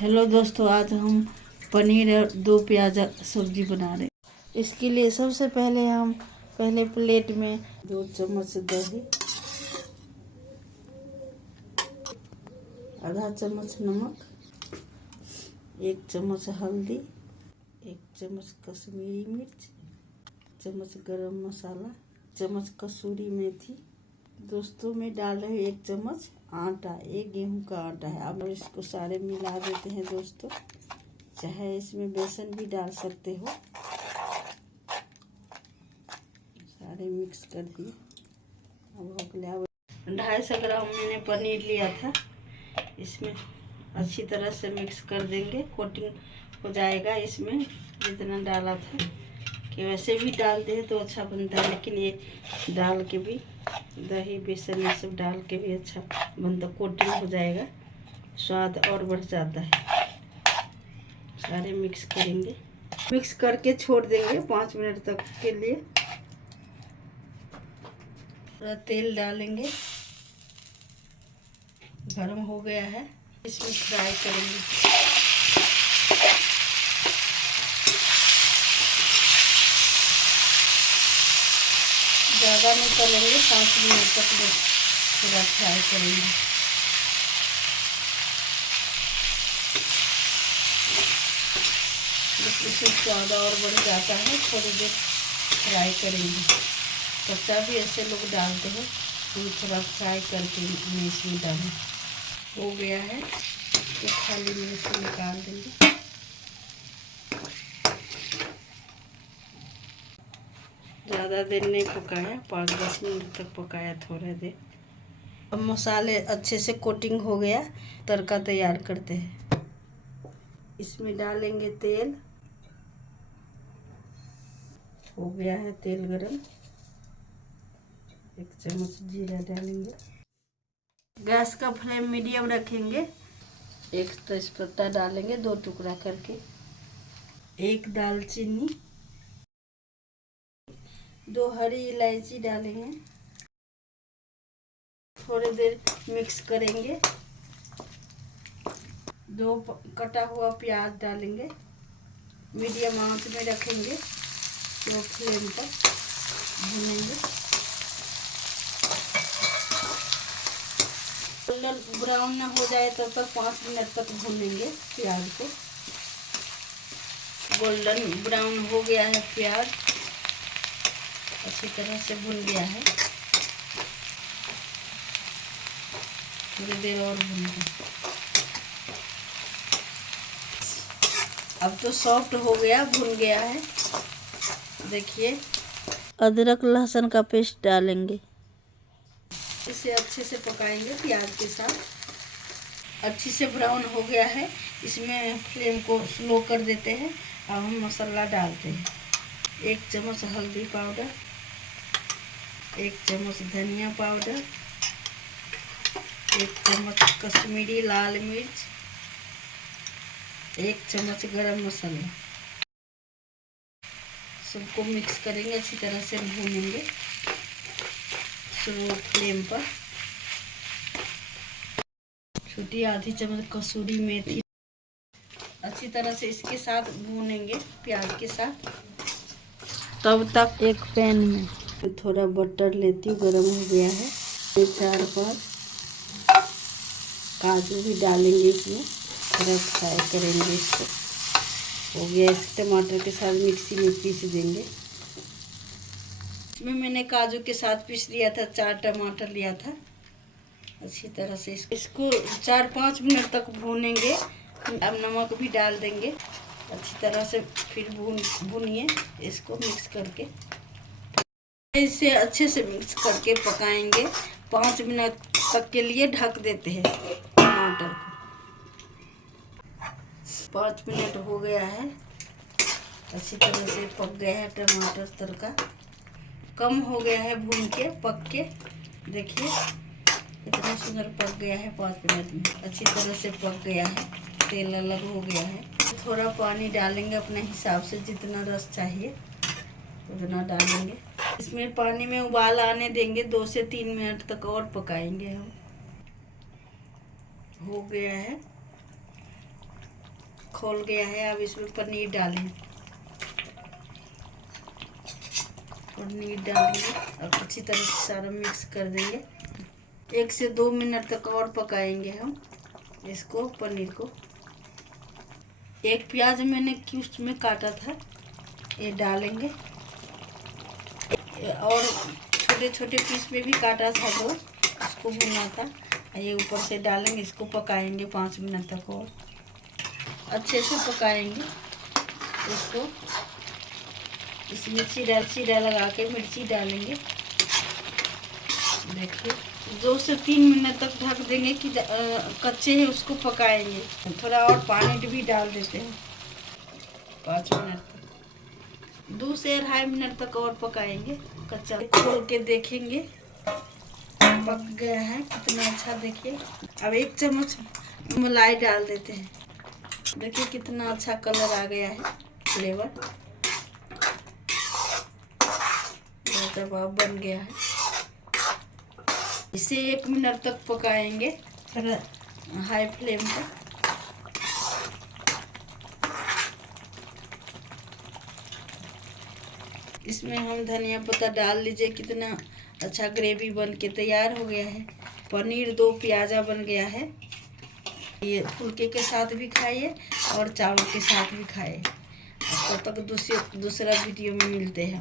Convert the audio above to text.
Hello दोस्तों, आज हम पनीर और दो प्याज सब्जी बना रहे हैं। इसके लिए सबसे पहले हम प्लेट में 2 चम्मच दही, आधा चम्मच नमक, 1 चम्मच हल्दी, 1 चम्मच कश्मीरी मिर्च, चम्मच गरम मसाला, चम्मच कसूरी मेथी। दोस्तों में डाल रहे 1 चम्मच आटा, ये गेहूं का आटा है। अब इसको सारे मिला देते हैं दोस्तों। चाहे इसमें बेसन भी डाल सकते हो। सारे मिक्स कर दिए। अब हो गया। 250 ग्राम मैंने पनीर लिया था। इसमें अच्छी तरह से मिक्स कर देंगे, कोटिंग हो जाएगा इसमें जितना डाला था। कि वैसे भी डाल दे तो अच्छा बनता है, लेकिन ये डाल के भी दही बेसन ये सब डाल के भी अच्छा बनता, कोटिंग हो जाएगा, स्वाद और बढ़ जाता है। सारे मिक्स करेंगे, मिक्स करके छोड़ देंगे 5 मिनट तक के लिए। थोड़ा तेल डालेंगे, गरम हो गया है, इसमें फ्राई करेंगे। ज़्यादा नहीं तलेंगे, 5 मिनट तक पूरा फ्राई करेंगे। इसमें स्वाद और बढ़ जाता है, थोड़ी देर फ्राई करेंगे। कच्चा भी ऐसे लोग डालते हैं, तो थोड़ा फ्राई करके मैं इसमें डालूँ। हो गया है तो खाली में से निकाल देंगे। ज़्यादा देर नहीं पकाया, 5-10 मिनट तक पकाया थोड़ा देर। अब मसाले अच्छे से कोटिंग हो गया, तड़का तैयार करते हैं। इसमें डालेंगे तेल। हो गया है तेल गरम, 1 चम्मच जीरा डालेंगे। गैस का फ्लेम मीडियम रखेंगे। 1 तेजपत्ता डालेंगे 2 टुकड़ा करके, 1 दालचीनी, 2 हरी इलायची डालेंगे। थोड़ी देर मिक्स करेंगे। 2 कटा हुआ प्याज डालेंगे। मीडियम आंच में रखेंगे, तो फ्लेम पर भूनेंगे। गोल्डन ब्राउन ना हो जाए तब तक 5 मिनट तक भूनेंगे प्याज को। गोल्डन ब्राउन हो गया है प्याज, अच्छी तरह से भून गया है। थोड़ी देर और भूनेंगे। अब तो सॉफ्ट हो गया, भुन गया है। देखिए, अदरक लहसुन का पेस्ट डालेंगे। इसे अच्छे से पकाएंगे प्याज के साथ। अच्छी से ब्राउन हो गया है, इसमें फ्लेम को स्लो कर देते हैं। अब हम मसाला डालते हैं। 1 चम्मच हल्दी पाउडर, 1 चम्मच धनिया पाउडर, 1 चम्मच कश्मीरी लाल मिर्च, 1 चम्मच गरम मसाला। सबको मिक्स करेंगे, अच्छी तरह से भूनेंगे स्लो फ्लेम पर। छोटी आधी चम्मच कसूरी मेथी, अच्छी तरह से इसके साथ भूनेंगे प्याज के साथ। तब तक एक पैन में थोड़ा बटर लेती हूँ, गरम हो गया है। 4-5 काजू भी डालेंगे इसमें, थोड़ा फ्राई करेंगे इसको। हो गया, इस टमाटर के साथ मिक्सी में पीस देंगे। इसमें मैंने काजू के साथ पीस दिया था, 4 टमाटर लिया था। अच्छी तरह से इसको 4-5 मिनट तक भूनेंगे। अब नमक भी डाल देंगे अच्छी तरह से, फिर भूनिए इसको मिक्स करके। इसे अच्छे से मिक्स करके पकाएंगे 5 मिनट तक के लिए। ढक देते हैं टमाटर को। 5 मिनट हो गया है, अच्छी तरह से पक गया है टमाटर। तड़का कम हो गया है, भून के पक के देखिए इतना सुंदर पक गया है। 5 मिनट में अच्छी तरह से पक गया है, तेल अलग हो गया है। थोड़ा पानी डालेंगे अपने हिसाब से, जितना रस चाहिए उतना डालेंगे। इसमें पानी में उबाल आने देंगे, 2 से 3 मिनट तक और पकाएंगे हम। हो गया है, खोल गया है। अब इसमें पनीर डालें, पनीर डालेंगे और अच्छी तरह से सारा मिक्स कर देंगे। 1 से 2 मिनट तक और पकाएंगे हम इसको, पनीर को। एक प्याज मैंने क्यूब्स में काटा था, ये डालेंगे, और छोटे छोटे पीस में भी काटा था तो उसको भुना था, ये ऊपर से डालेंगे। इसको पकाएंगे 5 मिनट तक और अच्छे से पकाएंगे इसको। इस मिर्ची लगा के मिर्ची डालेंगे। देखिए 2 से 3 मिनट तक ढक देंगे कि कच्चे हैं उसको पकाएंगे। थोड़ा और पानी भी डाल देते हैं 5 मिनट तक, 2 से 2.5 मिनट तक और पकाएंगे कच्चा। खोल के देखेंगे पक गया है कितना अच्छा। देखिए अब 1 चम्मच मलाई डाल देते हैं। देखिए कितना अच्छा कलर आ गया है, फ्लेवर लाजवाब बन गया है। इसे 1 मिनट तक पकाएंगे थोड़ा हाई फ्लेम पर। इसमें हम धनिया पत्ता डाल लीजिए। कितना अच्छा ग्रेवी बन के तैयार हो गया है। पनीर 2 प्याजा बन गया है। ये फुलके के साथ भी खाइए और चावल के साथ भी खाइए। तब तक दूसरा वीडियो में मिलते हैं।